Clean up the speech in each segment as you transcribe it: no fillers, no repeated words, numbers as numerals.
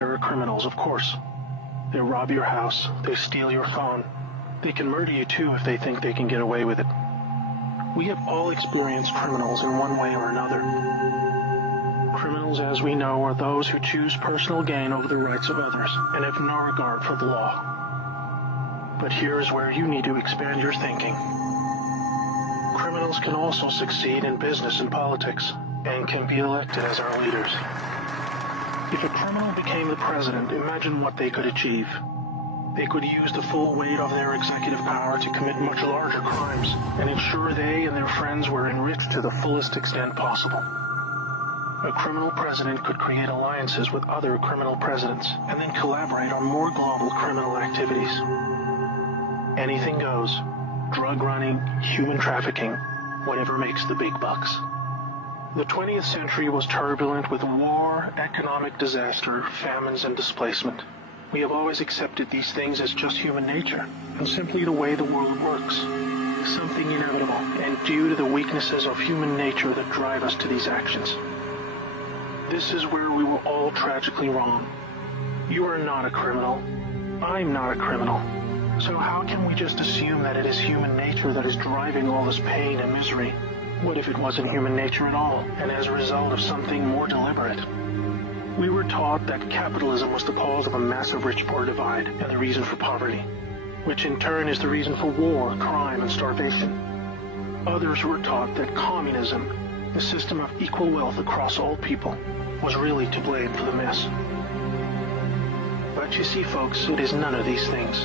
There are criminals, of course. They rob your house, they steal your phone. They can murder you too if they think they can get away with it. We have all experienced criminals in one way or another. Criminals, as we know, are those who choose personal gain over the rights of others and have no regard for the law. But here is where you need to expand your thinking. Criminals can also succeed in business and politics and can be elected as our leaders. If a criminal became the president, imagine what they could achieve. They could use the full weight of their executive power to commit much larger crimes and ensure they and their friends were enriched to the fullest extent possible. A criminal president could create alliances with other criminal presidents and then collaborate on more global criminal activities. Anything goes. Drug running, human trafficking, whatever makes the big bucks. The 20th century was turbulent with war, economic disaster, famines, and displacement. We have always accepted these things as just human nature and simply the way the world works. Something inevitable and due to the weaknesses of human nature that drive us to these actions. This is where we were all tragically wrong. You are not a criminal. I'm not a criminal. So how can we just assume that it is human nature that is driving all this pain and misery? What if it wasn't human nature at all, and as a result of something more deliberate? We were taught that capitalism was the cause of a massive rich-poor divide and the reason for poverty, which in turn is the reason for war, crime, and starvation. Others were taught that communism, the system of equal wealth across all people, was really to blame for the mess. But you see, folks, it is none of these things.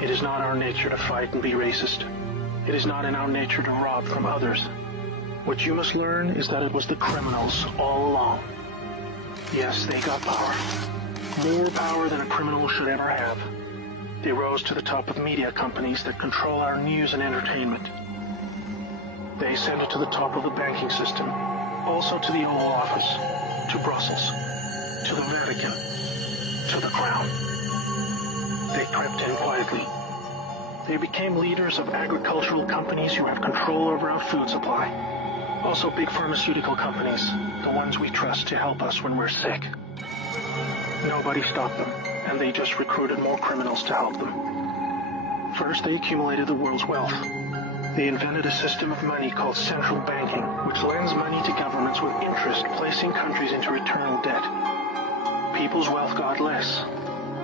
It is not our nature to fight and be racist. It is not in our nature to rob from others. What you must learn is that it was the criminals all along. Yes, they got power. More power than a criminal should ever have. They rose to the top of media companies that control our news and entertainment. They ascended to the top of the banking system, also to the Oval Office, to Brussels, to the Vatican, to the Crown. They crept in quietly. They became leaders of agricultural companies who have control over our food supply. Also big pharmaceutical companies, the ones we trust to help us when we're sick. Nobody stopped them, and they just recruited more criminals to help them. First, they accumulated the world's wealth. They invented a system of money called central banking, which lends money to governments with interest, placing countries into eternal debt. People's wealth got less.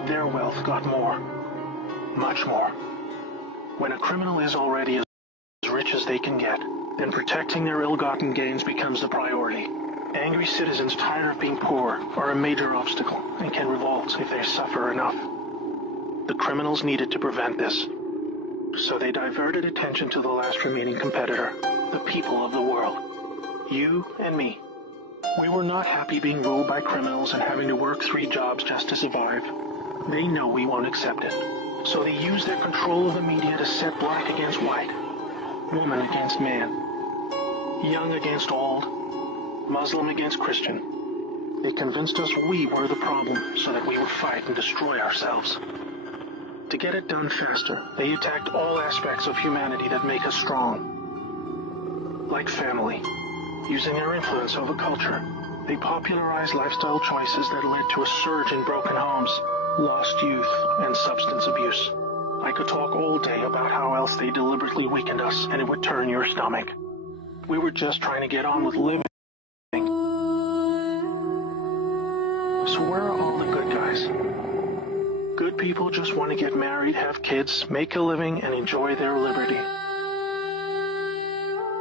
Their wealth got more. Much more. When a criminal is already as rich as they can get, then protecting their ill-gotten gains becomes the priority. Angry citizens tired of being poor are a major obstacle and can revolt if they suffer enough. The criminals needed to prevent this. So they diverted attention to the last remaining competitor, the people of the world. You and me. We were not happy being ruled by criminals and having to work 3 jobs just to survive. They know we won't accept it. So they use their control of the media to set black against white, woman against man, young against old, Muslim against Christian. They convinced us we were the problem so that we would fight and destroy ourselves. To get it done faster, they attacked all aspects of humanity that make us strong. Like family, using their influence over culture, they popularized lifestyle choices that led to a surge in broken homes, lost youth, and substance abuse. I could talk all day about how else they deliberately weakened us, and it would turn your stomach. We were just trying to get on with living. So where are all the good guys? Good people just want to get married, have kids, make a living, and enjoy their liberty.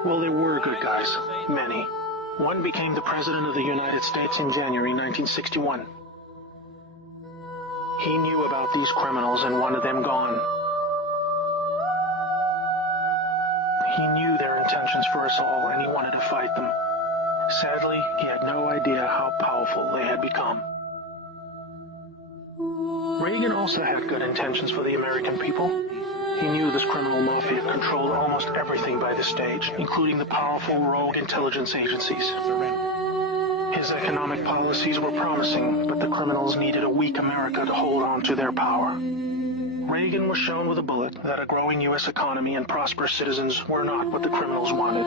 Well, there were good guys. Many. One became the President of the United States in January 1961. He knew about these criminals and wanted them gone. He knew their intentions for us all, and he wanted to fight them. Sadly, he had no idea how powerful they had become. Reagan also had good intentions for the American people. He knew this criminal mafia controlled almost everything by the stage, including the powerful rogue intelligence agencies. His economic policies were promising, but the criminals needed a weak America to hold on to their power. Reagan was shown with a bullet that a growing U.S. economy and prosperous citizens were not what the criminals wanted.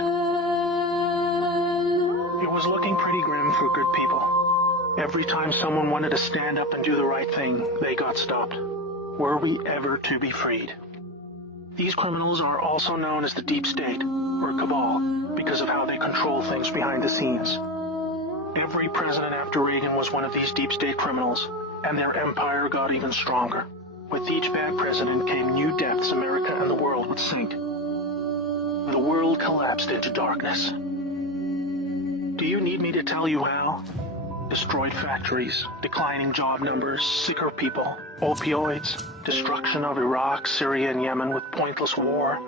It was looking pretty grim for good people. Every time someone wanted to stand up and do the right thing, they got stopped. Were we ever to be freed? These criminals are also known as the Deep State, or Cabal, because of how they control things behind the scenes. Every president after Reagan was one of these Deep State criminals, and their empire got even stronger. With each bad president came new depths America and the world would sink. The world collapsed into darkness. Do you need me to tell you how? Destroyed factories, declining job numbers, sicker people, opioids, destruction of Iraq, Syria, and Yemen with pointless war,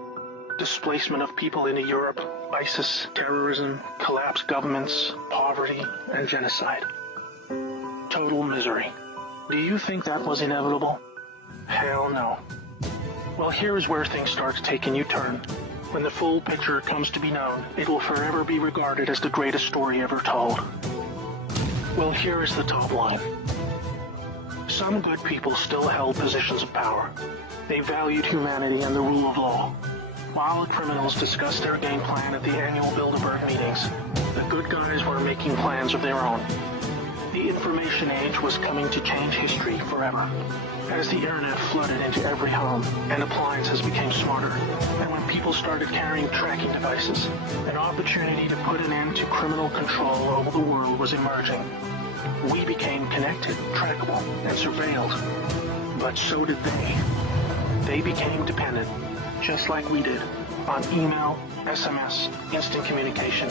displacement of people into Europe, ISIS, terrorism, collapsed governments, poverty, and genocide. Total misery. Do you think that was inevitable? Hell no. Well, here is where things start to take a new turn. When the full picture comes to be known, it will forever be regarded as the greatest story ever told. Well, here is the top line. Some good people still held positions of power. They valued humanity and the rule of law. While the criminals discussed their game plan at the annual Bilderberg meetings, the good guys were making plans of their own. The information age was coming to change history forever. As the internet flooded into every home and appliances became smarter, and when people started carrying tracking devices, an opportunity to put an end to criminal control over the world was emerging. We became connected, trackable, and surveilled. But so did they. They became dependent, just like we did, on email, SMS, instant communication.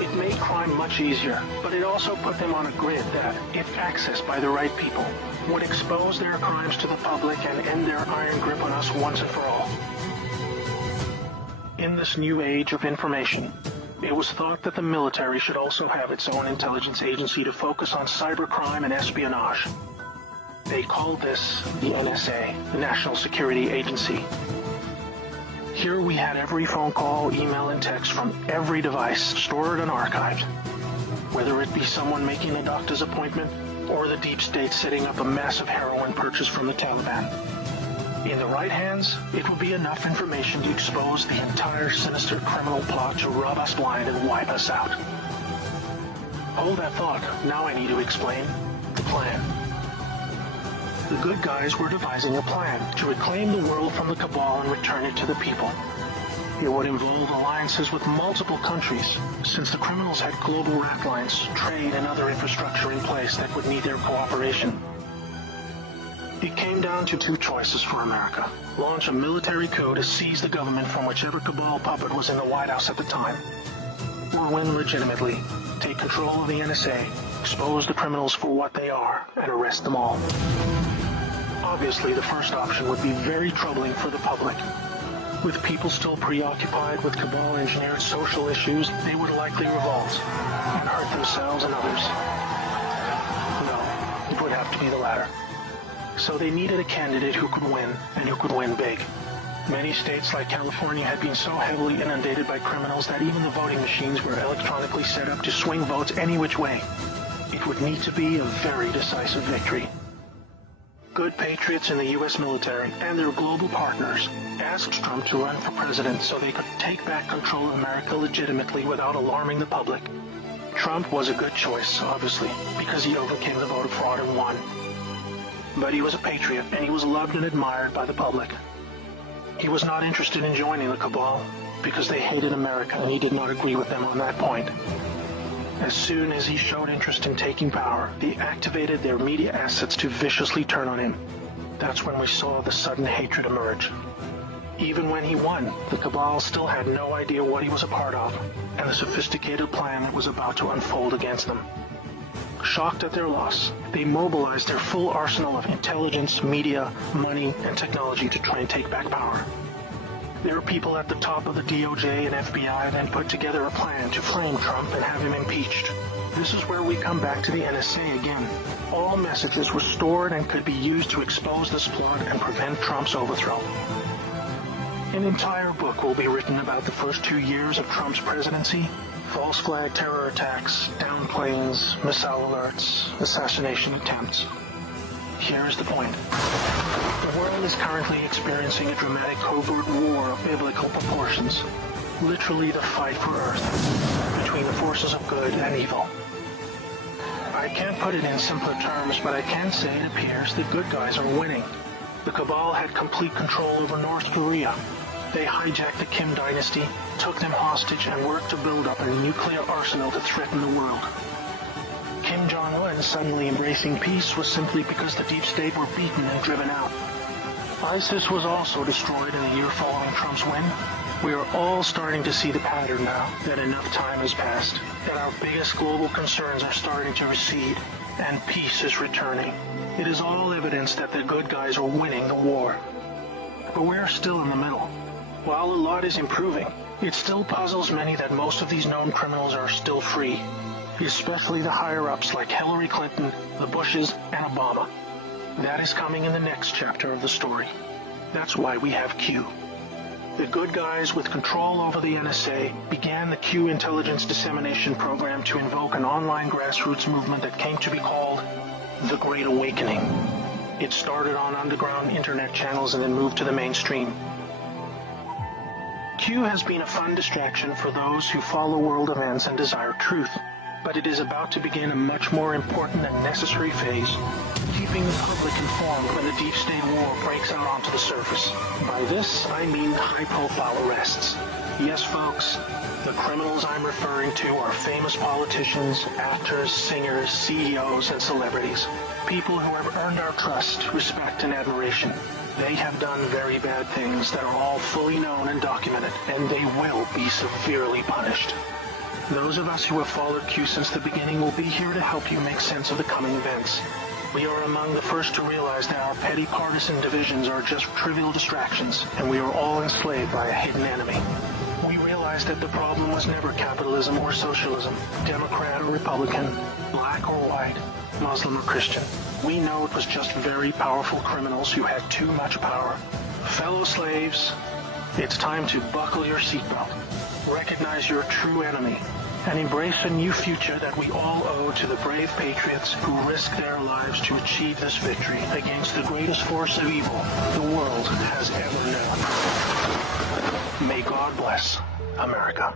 It made crime much easier, but it also put them on a grid that, if accessed by the right people, would expose their crimes to the public and end their iron grip on us once and for all. In this new age of information, it was thought that the military should also have its own intelligence agency to focus on cybercrime and espionage. They called this the NSA, the National Security Agency. Here we had every phone call, email, and text from every device stored and archived. Whether it be someone making a doctor's appointment or the Deep State setting up a massive heroin purchase from the Taliban. In the right hands, it would be enough information to expose the entire sinister criminal plot to rob us blind and wipe us out. Hold that thought. Now I need to explain the plan. The good guys were devising a plan to reclaim the world from the cabal and return it to the people. It would involve alliances with multiple countries, since the criminals had global rat lines, trade, and other infrastructure in place that would need their cooperation. It came down to two choices for America. Launch a military coup to seize the government from whichever cabal puppet was in the White House at the time. Or win legitimately, take control of the NSA, expose the criminals for what they are, and arrest them all. Obviously, the first option would be very troubling for the public. With people still preoccupied with cabal-engineered social issues, they would likely revolt and hurt themselves and others. No, it would have to be the latter. So they needed a candidate who could win, and who could win big. Many states like California had been so heavily inundated by criminals that even the voting machines were electronically set up to swing votes any which way. It would need to be a very decisive victory. Good patriots in the U.S. military and their global partners asked Trump to run for president so they could take back control of America legitimately without alarming the public. Trump was a good choice, obviously, because he overcame the voter fraud and won. But he was a patriot, and he was loved and admired by the public. He was not interested in joining the cabal because they hated America, and he did not agree with them on that point. As soon as he showed interest in taking power, they activated their media assets to viciously turn on him. That's when we saw the sudden hatred emerge. Even when he won, the cabal still had no idea what he was a part of, and the sophisticated plan that was about to unfold against them. Shocked at their loss, they mobilized their full arsenal of intelligence, media, money, and technology to try and take back power. Their people at the top of the DOJ and FBI then put together a plan to frame Trump and have him impeached. This is where we come back to the NSA again. All messages were stored and could be used to expose this plot and prevent Trump's overthrow. An entire book will be written about the first 2 years of Trump's presidency. False flag terror attacks, downed planes, missile alerts, assassination attempts. Here's the point. The world is currently experiencing a dramatic covert war of biblical proportions. Literally the fight for Earth between the forces of good and evil. I can't put it in simpler terms, but I can say it appears the good guys are winning. The Cabal had complete control over North Korea. They hijacked the Kim dynasty, took them hostage, and worked to build up a nuclear arsenal to threaten the world. Kim Jong-un suddenly embracing peace was simply because the deep state were beaten and driven out. ISIS was also destroyed in the year following Trump's win. We are all starting to see the pattern now, that enough time has passed, that our biggest global concerns are starting to recede, and peace is returning. It is all evidence that the good guys are winning the war. But we're still in the middle. While a lot is improving, it still puzzles many that most of these known criminals are still free, especially the higher-ups like Hillary Clinton, the Bushes, and Obama. That is coming in the next chapter of the story. That's why we have Q. The good guys with control over the NSA began the Q intelligence dissemination program to invoke an online grassroots movement that came to be called the Great Awakening. It started on underground internet channels and then moved to the mainstream. Q has been a fun distraction for those who follow world events and desire truth, but it is about to begin a much more important and necessary phase, keeping the public informed when the deep state war breaks out onto the surface. By this, I mean high-profile arrests. Yes, folks, the criminals I'm referring to are famous politicians, actors, singers, CEOs, and celebrities. People who have earned our trust, respect, and admiration. They have done very bad things that are all fully known and documented, and they will be severely punished. Those of us who have followed Q since the beginning will be here to help you make sense of the coming events. We are among the first to realize that our petty partisan divisions are just trivial distractions, and we are all enslaved by a hidden enemy. We realize that the problem was never capitalism or socialism, Democrat or Republican, black or white, Muslim or Christian. We know it was just very powerful criminals who had too much power. Fellow slaves, it's time to buckle your seatbelt, recognize your true enemy, and embrace a new future that we all owe to the brave patriots who risked their lives to achieve this victory against the greatest force of evil the world has ever known. May God bless America.